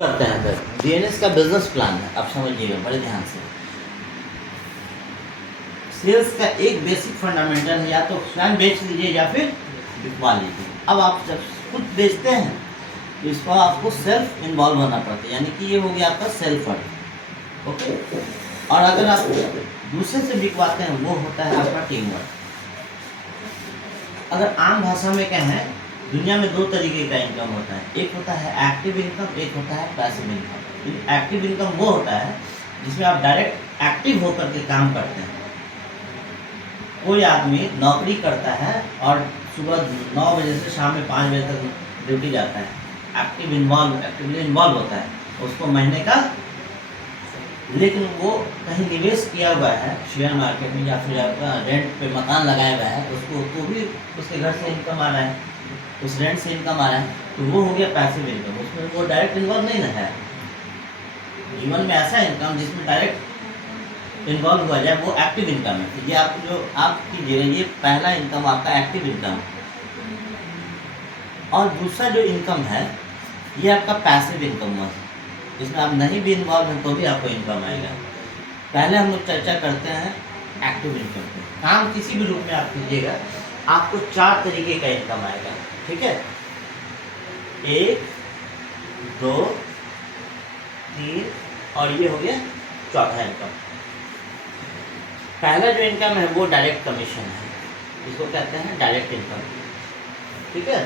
करते हैं sir, DNS का बिजनेस प्लान है, आप समझिएगा बड़े ध्यान से। सेल्स का एक बेसिक फंडामेंटल है, या तो स्वयं बेच लीजिए या फिर बिकवा लीजिए। अब आप जब खुद बेचते हैं तो इसको आपको सेल्फ इन्वॉल्व होना पड़ता है, यानी कि ये हो गया आपका सेल्फ वर्क। ओके, और अगर आप दूसरे से बिकवाते हैं वो होता है आपका टीम वर्क। अगर आम भाषा में कहें, दुनिया में दो तरीके का इनकम होता है, एक होता है एक्टिव इनकम, एक होता है पैसिव इनकम। एक्टिव इनकम वो होता है जिसमें आप डायरेक्ट एक्टिव होकर के काम करते हैं। कोई आदमी नौकरी करता है और सुबह 9 बजे से शाम में 5 बजे तक ड्यूटी जाता है, एक्टिवली इन्वॉल्व होता है, उसको महीने का, लेकिन वो कहीं निवेश किया हुआ है शेयर मार्केट में या फिर आपका रेंट पे मकान लगाया हुआ है, उसको तो भी उसके घर से इनकम आ रहा है, उस रेंट से इनकम आ रहा है, तो वो हो गया पैसिव इनकम। उसमें वो डायरेक्ट इन्वॉल्व नहीं ना है। जीवन में ऐसा इनकम जिसमें डायरेक्ट इन्वॉल्व हुआ जाए वो एक्टिव इनकम है। तो ये आप जो आप कीजिएगा, ये पहला इनकम आपका एक्टिव इनकम। और दूसरा जो इनकम है ये आपका पैसिव इनकम है, जिसमें आप नहीं भी इन्वॉल्व हैं तो भी आपको इनकम आएगा। पहले हम लोग चर्चा करते हैं एक्टिव इनकम पे। काम किसी भी रूप में आप कीजिएगा, आपको 4 तरीके का इनकम आएगा, ठीक है। 1, 2, 3 और ये हो गया चौथा इनकम। पहला जो इनकम है वो डायरेक्ट कमीशन है, इसको कहते हैं डायरेक्ट इनकम, ठीक है।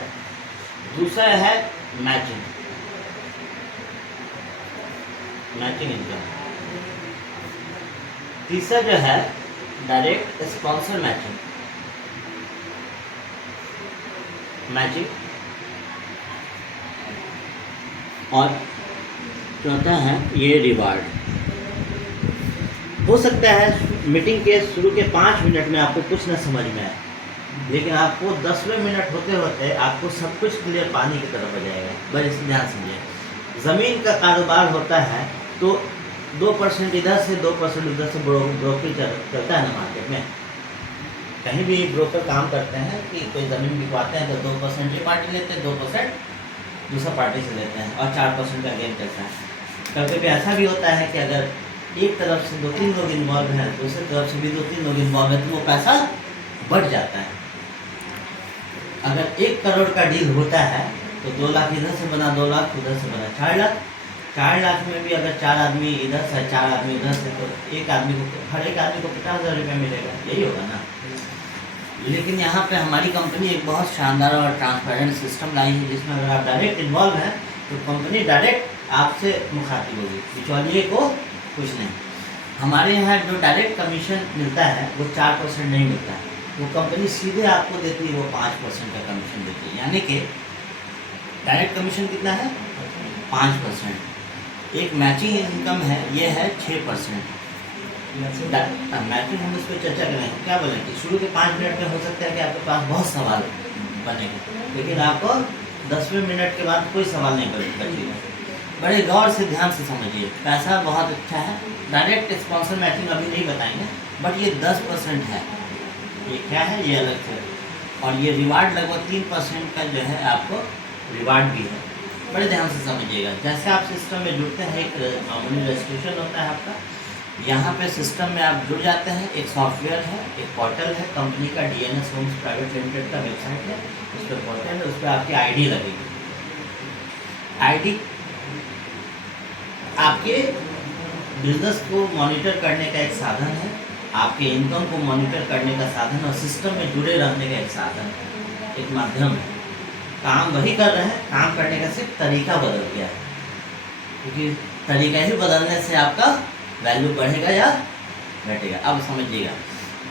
दूसरा है मैचिंग इनकम। तीसरा जो है डायरेक्ट स्पॉन्सर मैचिंग। और चौथा है ये रिवार्ड। हो सकता है मीटिंग के शुरू के 5 मिनट में आपको कुछ ना समझ में आए, लेकिन आपको 10वें मिनट होते होते आपको सब कुछ क्लियर पानी की तरफ हो जाएगा। बड़े ध्यान समझिए, ज़मीन का कारोबार होता है तो 2% इधर से 2% उधर से ब्रोकर चलता है ना मार्केट में। कहीं भी ब्रोकर काम करते हैं कि कोई ज़मीन बिकवाते हैं तो 2% ये पार्टी लेते हैं, 2% दूसरा पार्टी से लेते हैं और 4% का गेम चलता है। कभी कभी ऐसा भी होता है कि अगर एक तरफ से 2-3 लोग इन्वॉल्व हैं, दूसरी तरफ से भी 2-3 लोग इन्वॉल्व हैं, तो वो पैसा बढ़ जाता है। अगर 1 करोड़ का डील होता है तो 2 लाख इधर से बना, 2 लाख उधर से बना, 4 लाख। 4 लाख में भी अगर 4 आदमी इधर से 4 आदमी उधर से, तो हर एक आदमी को 50,000 रुपये मिलेगा, यही होगा ना। लेकिन यहाँ पे हमारी कंपनी एक बहुत शानदार और ट्रांसपेरेंट सिस्टम लाई है, जिसमें अगर आप डायरेक्ट इन्वॉल्व हैं तो कंपनी डायरेक्ट आपसे मुखातिब होगी, बिचौलिए को कुछ नहीं। हमारे यहाँ जो डायरेक्ट कमीशन मिलता है वो 4% नहीं मिलता है, वो कंपनी सीधे आपको देती है, वो 5% का कमीशन देती है। यानी कि डायरेक्ट कमीशन कितना है? 5%। एक मैचिंग इनकम है, ये है 6%। मैचिंग हम इस पर चर्चा करेंगे, क्या बोलें कि शुरू के 5 मिनट में हो सकता है कि आपके पास बहुत सवाल बनेगा, लेकिन आपको 10वें मिनट के बाद कोई सवाल नहीं बचेगा। बड़े गौर से ध्यान से समझिए, पैसा बहुत अच्छा है। डायरेक्ट स्पॉन्सर मैचिंग अभी नहीं बताएंगे, बट ये 10% है। ये क्या है, ये अलग से। और ये रिवार्ड लगभग 3% का जो है आपको रिवार्ड भी है। बड़े ध्यान से समझिएगा। जैसे आप सिस्टम में जुड़ते हैं, एक नॉमिनी रजिस्ट्रेशन होता है आपका, यहाँ पे सिस्टम में आप जुड़ जाते हैं। एक सॉफ्टवेयर है, एक पोर्टल है कंपनी का, डीएनएस होम्स प्राइवेट लिमिटेड का वेबसाइट है, उस पर पोर्टल है, उस पर आपकी आईडी लगेगी। आईडी आपके बिजनेस को मॉनिटर करने का एक साधन है, आपके इनकम को मॉनिटर करने का साधन और सिस्टम में जुड़े रहने का एक साधन है, एक माध्यम है। काम वही कर रहे हैं, काम करने का सिर्फ तरीका बदल गया है, क्योंकि तरीका ही बदलने से आपका वैल्यू बढ़ेगा या घटेगा। अब समझिएगा,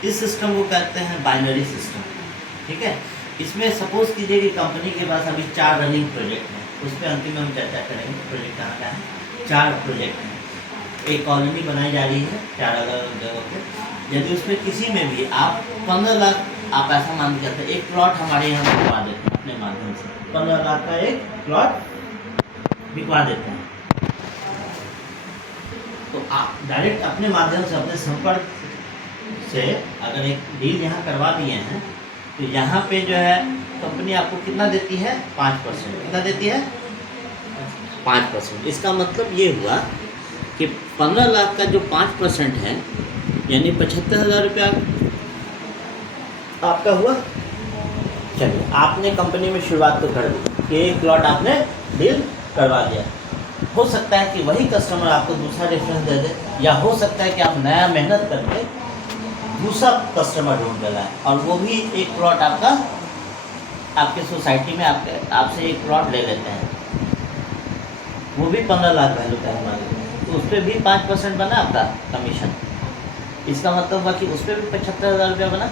इस सिस्टम को कहते हैं बाइनरी सिस्टम, ठीक है। इसमें सपोज कीजिए कि कंपनी के पास अभी 4 रनिंग प्रोजेक्ट हैं, उस पर अंतिम में हम चर्चा करेंगे प्रोजेक्ट कहाँ का है। 4 प्रोजेक्ट हैं, एक कॉलोनी बनाई जा रही है 4 अलग अलग जगहों पर। यदि उसमें किसी में भी आप 15 लाख आप ऐसा मान के चलते, एक प्लॉट हमारे यहाँ बिकवा देते हैं अपने माध्यम से, 15 लाख का एक प्लॉट बिकवा देते हैं, तो आप डायरेक्ट अपने माध्यम से, अपने संपर्क से अगर एक डील यहाँ करवा दिए हैं, तो यहाँ पे जो है कंपनी आपको कितना देती है? 5%। कितना देती है? 5%। इसका मतलब ये हुआ कि 15 लाख का जो 5% है यानी 75,000 रुपया आपका हुआ। चलिए, आपने कंपनी में शुरुआत तो कर दी कि एक प्लॉट आपने डील करवा दिया। हो सकता है कि वही कस्टमर आपको दूसरा रेफरेंस दे दे, या हो सकता है कि आप नया मेहनत करके दूसरा कस्टमर ढूंढ के लाएं और वो भी एक प्लॉट आपके सोसाइटी में आपसे एक प्लॉट ले लेते हैं, वो भी 15 लाख वैल्यू का है मान लीजिए, तो उस पर भी 5% बना आपका कमीशन। इसका मतलब हुआ कि उस पर भी 75,000 रुपया बना,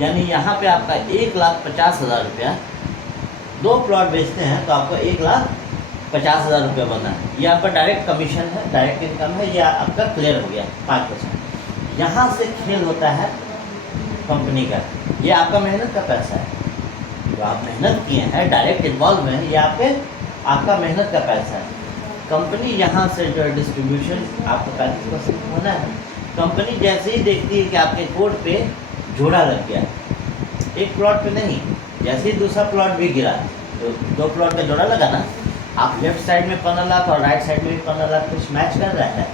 यानी यहाँ पे आपका 1,50,000 रुपया। 2 प्लॉट बेचते हैं तो आपको 1,50,000 रुपया बना। ये आपका डायरेक्ट कमीशन है, डायरेक्ट इनकम है, ये आपका क्लियर हो गया 5%। यहाँ से खेल होता है कंपनी का, ये आपका मेहनत का पैसा है, जो आप मेहनत किए हैं, डायरेक्ट इन्वॉल्व हैं, ये आपका मेहनत का पैसा है। कंपनी यहाँ से जो डिस्ट्रीब्यूशन आपको 35% होना है। कंपनी जैसे ही देखती है कि आपके कोड पे जोड़ा लग गया, एक प्लॉट पे नहीं, जैसे ही दूसरा प्लॉट भी गिरा तो 2 प्लॉट का जोड़ा लगा ना, आप लेफ्ट साइड में 15 लाख और राइट साइड में भी 15 लाख कुछ मैच कर रहा है,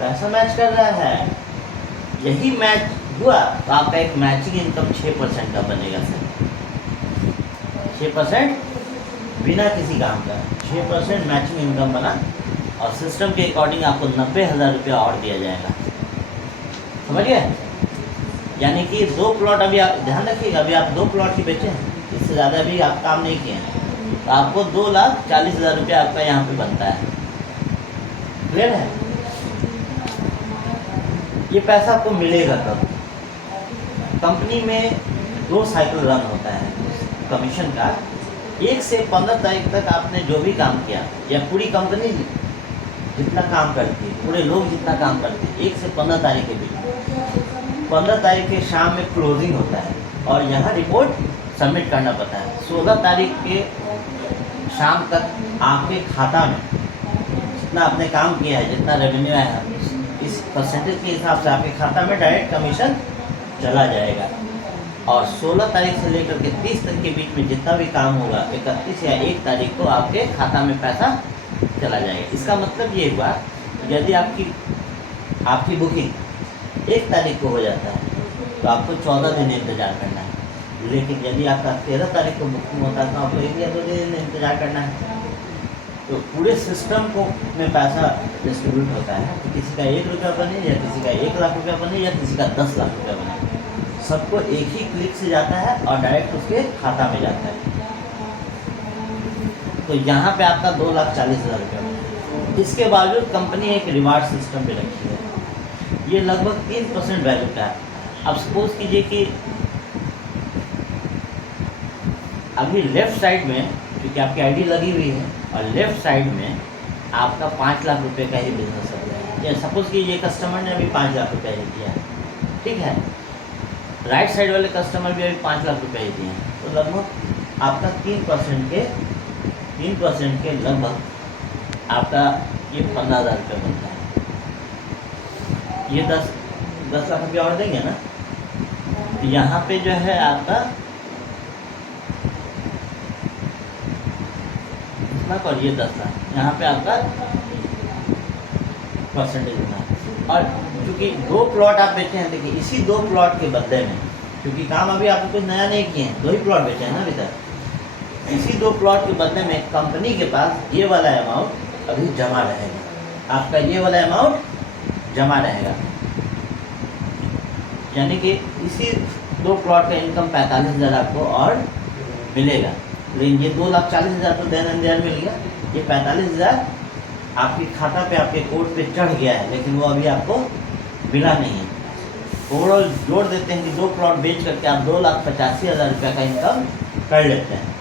पैसा मैच कर रहा है। यही मैच हुआ तो आपका एक मैचिंग इनकम 6% का बनेगा सर। 6% बिना किसी काम का 6% मैचिंग इनकम बना, और सिस्टम के अकॉर्डिंग आपको 90,000 रुपया और दिया जाएगा। समझ गए? यानी कि 2 प्लॉट अभी आप ध्यान रखिएगा, अभी आप 2 प्लॉट ही बेचे हैं, इससे ज़्यादा भी आप काम नहीं किए हैं, तो आपको 2,40,000 रुपया आपका यहाँ पे बनता है। क्लियर है? ये पैसा आपको मिलेगा कब? कंपनी में 2 साइकिल रन होता है कमीशन का। 1 से 15 तारीख तक आपने जो भी काम किया, या पूरी कंपनी जितना काम करती है, पूरे लोग जितना काम करते हैं, 1 से 15 तारीख के बीच, 15 तारीख के शाम में क्लोजिंग होता है और यहाँ रिपोर्ट सबमिट करना पड़ता है। 16 तारीख के शाम तक आपके खाता में जितना आपने काम किया है, जितना रेवेन्यू है, इस परसेंटेज के हिसाब से आपके खाता में डायरेक्ट कमीशन चला जाएगा। और 16 तारीख से लेकर के 30 तक के बीच में जितना भी काम होगा, 31 या 1 तारीख को आपके खाता में पैसा चला जाएगा। इसका मतलब ये हुआ, यदि आपकी बुकिंग 1 तारीख को हो जाता है तो आपको 14 दिन इंतज़ार करना है, लेकिन यदि आपका 13 तारीख को बुकिंग होता है तो आपको 1 या 2 दिन इंतज़ार करना है। तो पूरे सिस्टम को में पैसा डिस्ट्रीब्यूट होता है, तो किसी का 1 रुपया बने, या किसी का 1 लाख रुपया बने, या किसी का 10 लाख रुपया बने, सबको एक ही क्लिक से जाता है और डायरेक्ट उसके खाता में जाता है। तो यहाँ पे आपका 2,40,000 रुपया बना। इसके बावजूद कंपनी एक रिवार्ड सिस्टम पे रखी है, ये लगभग 3% वैल्यू का है। अब सपोज कीजिए कि अभी लेफ्ट साइड में, क्योंकि आपकी आईडी लगी हुई है, और लेफ्ट साइड में आपका 5 लाख रुपए का ही बिजनेस चल रहा है, या सपोज कि ये कस्टमर ने अभी 5 लाख रुपया ही दिया है, ठीक है, राइट साइड वाले कस्टमर भी अभी 5 लाख रुपये ही दिए हैं, तो लगभग आपका 3% के लगभग आपका ये 15,000 रुपये बनता है। ये 10 लाख रुपया और देंगे ना, तो यहाँ पे जो है आपका और ये 10 लाख, यहाँ पे आपका परसेंटेज बना। और क्योंकि 2 प्लॉट आप बेचे हैं, देखिए इसी 2 प्लॉट के बदले में, क्योंकि काम अभी आपने कुछ नया नहीं किए हैं, 2 ही प्लॉट बेचे हैं ना अभी तक, इसी 2 प्लॉट के बदले में कंपनी के पास ये वाला अमाउंट अभी जमा रहेगा, आपका ये वाला अमाउंट जमा रहेगा। यानी कि इसी 2 प्लॉट का इनकम 45,000 आपको और मिलेगा। लेकिन ये 2,40,000 तो देन एंड देयर मिल गया, ये 45,000 आपके खाता पे, आपके कोड पे चढ़ गया है, लेकिन वो अभी आपको मिला नहीं है। ओवरऑल जोड़ देते हैं कि 2 प्लॉट बेच करके आप 2,85,000 रुपये का इनकम कर लेते हैं।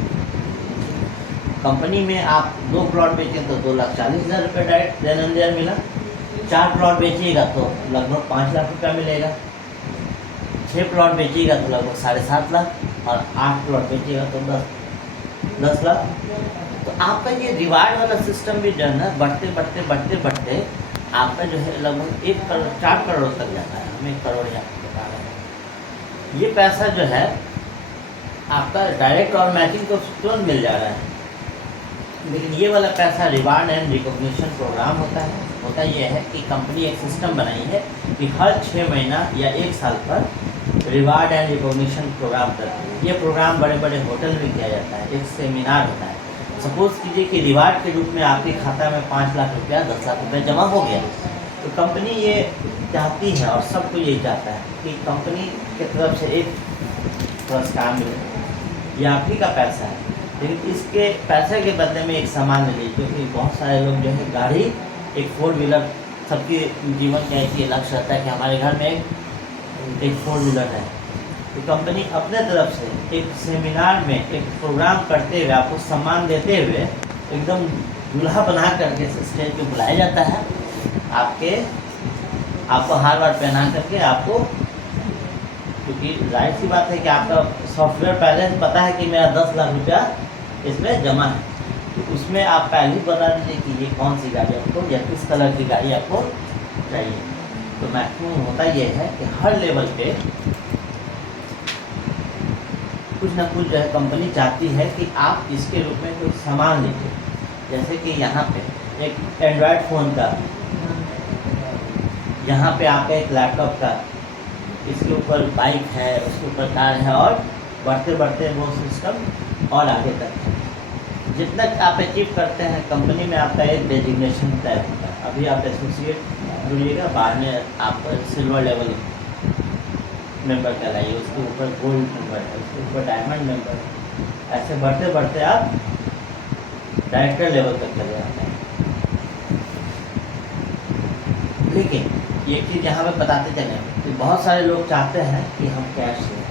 कंपनी में आप 2 प्लॉट बेचें तो 2,40,000 रुपये डायरेक्ट देन एंड देयर मिला। 4 प्लॉट बेचिएगा तो लगभग 5 लाख रुपया मिलेगा। 6 प्लॉट बेचिएगा तो लगभग 7.5 लाख, और 8 प्लॉट बेचिएगा तो 10 लाख। तो आपका ये रिवार्ड वाला सिस्टम भी जो है ना, बढ़ते बढ़ते आपका जो है लगभग 1 करोड़ 4 करोड़ तक जाता है। हम 1 करोड़ यहाँ बता रहे हैं। ये पैसा जो है आपका डायरेक्ट और मैचिंग को तुरंत मिल जा रहा है। लेकिन ये वाला पैसा रिवार्ड एंड रिकॉग्निशन प्रोग्राम होता है। होता ये है कि कंपनी एक सिस्टम बनाई है कि हर 6 महीना या 1 साल पर रिवार्ड एंड रिकॉग्निशन प्रोग्राम करती है। ये प्रोग्राम बड़े बड़े होटल में किया जाता है, एक सेमिनार होता है। सपोज़ कीजिए कि रिवार्ड के रूप में आपके खाता में 5 लाख रुपया 10 लाख रुपया जमा हो गया, तो कंपनी ये चाहती है और सबको यही चाहता है कि कंपनी की तरफ से एक पुरस्कार मिले। ये आप ही का पैसा है, लेकिन इसके पैसे के बदले में एक सामान ले लीजिए। क्योंकि बहुत सारे लोग जो है गाड़ी, एक 4 व्हीलर, सबके जीवन का एक ये लक्ष्य रहता है कि हमारे घर में एक 4 व्हीलर है। तो कंपनी अपने तरफ से एक सेमिनार में एक प्रोग्राम करते हुए आपको सम्मान देते हुए एकदम दूल्हा बना करके स्टेज पे बुलाया जाता है। आपको हार वार पहना करके आपको, क्योंकि जाहिर सी बात है कि आपका सॉफ्टवेयर पहले से पता है कि मेरा 10 लाख रुपया इसमें जमा है, तो उसमें आप पहले ही बता दीजिए कि ये कौन सी गाड़ी आपको या किस कलर की गाड़ी आपको चाहिए। तो मैक्सिमम होता ये है कि हर लेवल पे कुछ ना कुछ जो है कंपनी चाहती है कि आप इसके रूप में कुछ सामान लीजिए। जैसे कि यहाँ पे एक एंड्रॉयड फ़ोन का, यहाँ पे आपका एक लैपटॉप का, इसके ऊपर बाइक है, उसके ऊपर कार है, और बढ़ते बढ़ते वो सिस्टम और आगे तक है। जितना आप अचीव करते हैं कंपनी में आपका एक डेजिग्नेशन तय होता है। अभी आप एसोसिएट जुड़िएगा, बाद में आप सिल्वर लेवल मेंबर कहलाइए, उसके ऊपर गोल्ड मेंबर है, उसके ऊपर डायमंड मेंबर है। ऐसे बढ़ते बढ़ते आप डायरेक्टर लेवल तक चले जाते हैं। लेकिन ये चीज़ यहाँ पे बताते चले कि बहुत सारे लोग चाहते हैं कि हम कैश लें।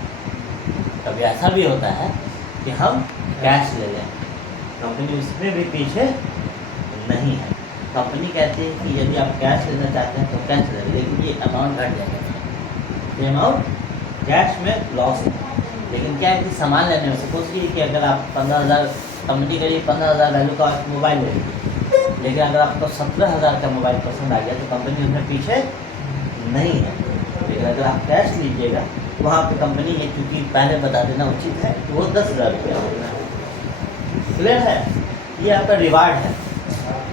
कभी ऐसा भी होता है कि हम कैश ले लें, कंपनी उसमें भी पीछे नहीं है। कंपनी कहती है कि यदि आप कैश लेना चाहते हैं तो कैश ले, लेकिन ये अमाउंट घट जाएगा। ये अमाउंट कैश में लॉस है। लेकिन क्या है कि सामान लेने में, सपोज कीजिए कि अगर आप 15,000 कंपनी के लिए 15,000 वैल्यू का मोबाइल ले लीजिए, लेकिन अगर आपको 17,000 का मोबाइल पसंद आ गया तो कंपनी उसमें पीछे नहीं है। लेकिन अगर आप कैश लीजिएगा, वहाँ पे कंपनी ये, क्योंकि पहले बता देना उचित है, तो वो 10,000 रुपया होगा। क्लियर है? ये आपका रिवार्ड है।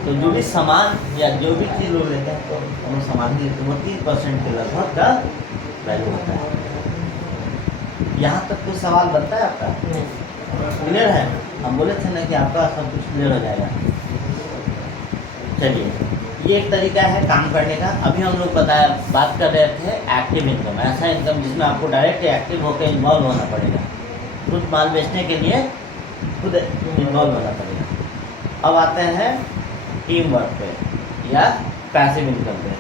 तो जो भी सामान या जो भी चीज़ लोग लेते हैं, तो हम सामान की वो 30% के लगभग का वैल्यू होता है। यहाँ तक कोई सवाल बनता है आपका? क्लियर है? हम बोले थे ना कि आपका सब कुछ क्लियर हो जाएगा। चलिए, ये एक तरीका है काम करने का। अभी हम लोग बात कर रहे थे एक्टिव इनकम, ऐसा इनकम जिसमें आपको डायरेक्ट एक्टिव होकर इन्वॉल्व होना पड़ेगा। खुद माल बेचने के लिए खुद इन्वॉल्व होना पड़ेगा। अब आते हैं टीम वर्क पे या पैसिव इनकम पे।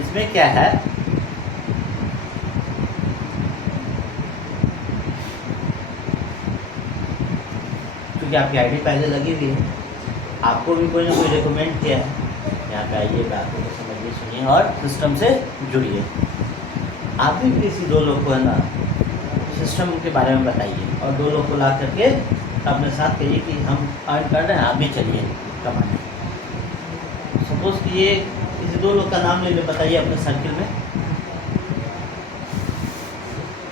इसमें क्या है, क्योंकि आपकी आईडी पहले लगी हुई है, आपको भी कोई ना कोई रिकमेंड किया है, यहाँ पे आइए, बातों को समझिए, सुनिए और सिस्टम से जुड़िए। आप भी किसी 2 लोग को है ना सिस्टम के बारे में बताइए, और 2 लोग को ला करके अपने साथ कहिए कि हम अर्न कर रहे हैं, आप भी चलिए कमाने। सपोज कि ये किसी 2 लोग का नाम ले बताइए अपने सर्किल में,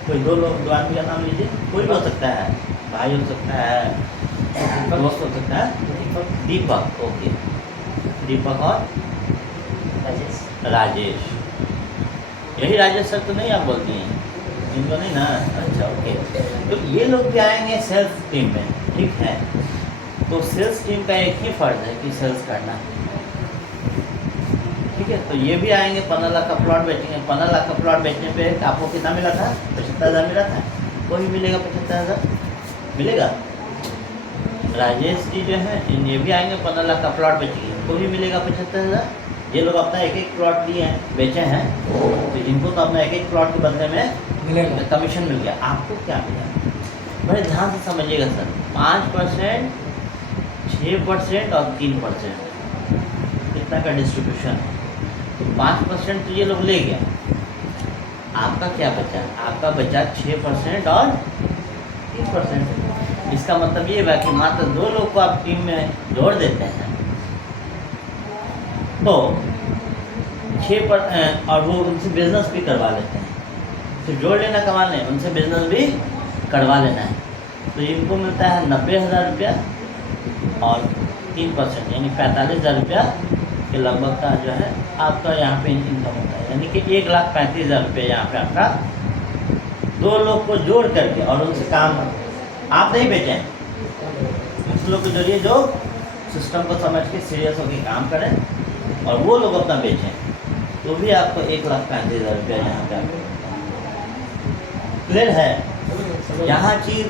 कोई 2 आदमी का नाम लीजिए। कोई भी हो सकता है, भाई हो सकता है, दोस्त हो सकता है। दीपक, ओके, दीपक और राजेश। यही राजेश सर तो नहीं आप बोलती हैं? इनको नहीं ना? अच्छा, ओके। तो ये लोग भी आएंगे सेल्स टीम में, ठीक है। तो सेल्स टीम का एक ही फर्ज है कि सेल्स करना, ठीक है। तो ये भी आएंगे, 15 लाख का प्लॉट बेचेंगे। 15 लाख का प्लॉट बेचने पे आपको कितना मिला था? 75,000 मिला था। कोई भी मिलेगा 75,000 मिलेगा। राजेश जी जो है, ये भी आएंगे, 15 लाख का प्लॉट बेचेंगे, इनको भी मिलेगा 75,000। ये लोग अपना एक प्लॉट लिए हैं, बेचे हैं, तो इनको तो अपना एक प्लॉट के बदले में मिलेगा, कमीशन मिल गया। आपको क्या मिला? बड़े ध्यान से समझिएगा सर। 5%, 6% और 3% कितना का डिस्ट्रीब्यूशन है? तो 5% तो ये लोग ले गया, आपका क्या बचा? आपका बचा 6% और 3%। इसका मतलब ये है कि मात्र 2 लोग को आप टीम में जोड़ देते हैं, तो 6% और वो उनसे बिजनेस भी करवा लेते हैं। तो जोड़ लेना कमाने, उनसे बिजनेस भी करवा लेना है। तो इनको मिलता है 90,000 रुपया और 3% यानी 45,000 रुपया के लगभग का जो है आपका यहाँ पे इनकम होता है। यानी कि 1,35,000 रुपये यहाँ पे आपका 2 लोग को जोड़ करके, और उनसे काम आप नहीं बेचें, उस लोग को जोड़िए जो सिस्टम को समझ के सीरियस होकर काम करें और वो लोग अपना बेचें, तो भी आपको 1,35,000 रुपया यहाँ पे आपको क्लियर है। यहाँ चीज़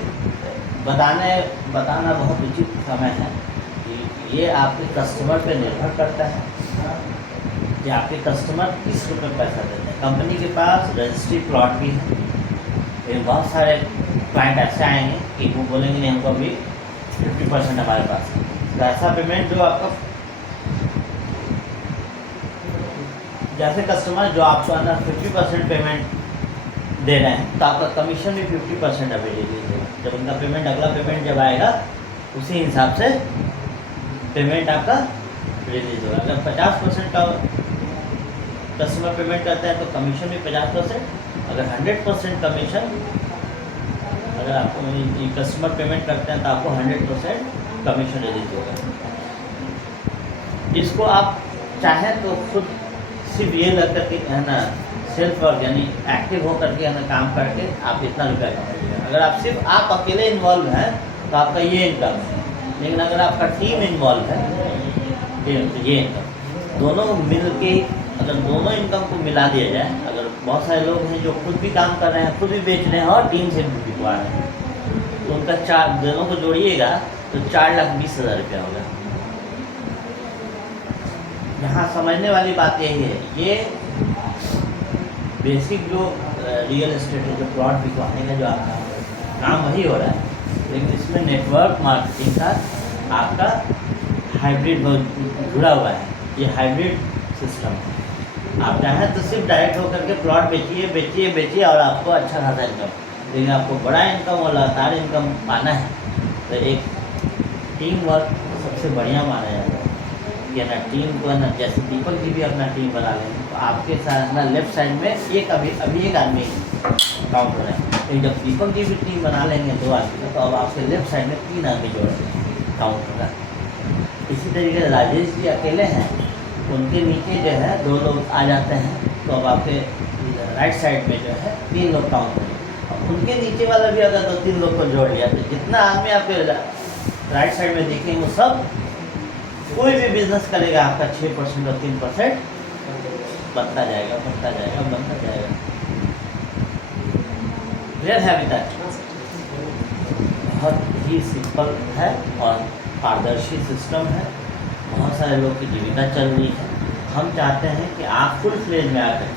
बताना बहुत उचित समय है कि ये आपके कस्टमर पे निर्भर करता है कि आपके कस्टमर किस रुपये पैसा देते हैं। कंपनी के पास रजिस्ट्री प्लॉट भी है, फिर बहुत सारे क्लाइंट ऐसे आएंगे कि वो बोलेंगे नहीं हमको अभी 50% हमारे पास है, तो ऐसा पेमेंट जो आपका जैसे कस्टमर जो आपको अंदर 50% पेमेंट दे रहे हैं तो आपका कमीशन भी 50% अभी ले लीजिएगा। जब उनका पेमेंट अगला पेमेंट जब आएगा उसी हिसाब से पेमेंट आपका रिलीज होगा। अगर 50% का कस्टमर पेमेंट करते हैं तो कमीशन भी 50%, अगर 100% कमीशन अगर आपको कस्टमर पेमेंट करते हैं तो आपको 100% कमीशन रिलीज होगा। इसको आप चाहें तो खुद सिर्फ ये लग करके है ना सेल्फ वर्क यानी एक्टिव हो करके है ना काम करके आप इतना रुपया कमाइएगा। अगर आप सिर्फ आप अकेले इन्वॉल्व हैं तो आपका ये इनकम है, लेकिन अगर आपका टीम इन्वॉल्व है तो ये इनकम दोनों मिल के, अगर दोनों इनकम को मिला दिया जाए, अगर बहुत सारे लोग हैं जो खुद भी काम कर रहे हैं, खुद भी बेच रहे हैं और टीम से भी बिकवा रहे हैं, तो उनका दोनों को जोड़िएगा तो 4,20,000 रुपया होगा। यहाँ समझने वाली बात यही है, ये बेसिक जो रियल एस्टेट है, जो प्लॉट बिकवाने का जो आपका काम वही हो रहा है, लेकिन इसमें नेटवर्क मार्केटिंग का आपका हाइब्रिड जुड़ा हुआ है। ये हाइब्रिड सिस्टम है। आप चाहें तो सिर्फ डायरेक्ट होकर के प्लॉट बेचिए और आपको अच्छा खासा इनकम, लेकिन आपको बड़ा इनकम और लगातार इनकम पाना है तो एक टीम वर्क सबसे बढ़िया माना जाता है कि ना टीम को ना, जैसे दीपक जी भी अपना टीम बना लेंगे तो आपके साथ ना लेफ्ट साइड में एक अभी एक आदमी काउंट हो रहा है, लेकिन जब दीपक जी भी टीम बना लेंगे 2 आदमी तो अब आपके लेफ्ट साइड में 3 आदमी जोड़ काउंट होगा। इसी तरीके से राजेश जी अकेले हैं, उनके नीचे जो है 2 लोग आ जाते हैं तो अब आपके राइट साइड में जो है 3 लोग काउंट होंगे। और उनके नीचे वाला भी अगर 2-3 लोग को जोड़ लिया तो जितना आदमी आपके राइट साइड में देखेंगे वो सब कोई भी बिजनेस करेगा आपका 6% और 3% बनता जाएगा। क्लियर है अभी तक? बहुत ही सिंपल है और पारदर्शी सिस्टम है। बहुत सारे लोग की जीविका चल रही है। हम चाहते हैं कि आप फुल फ्लेज में आकर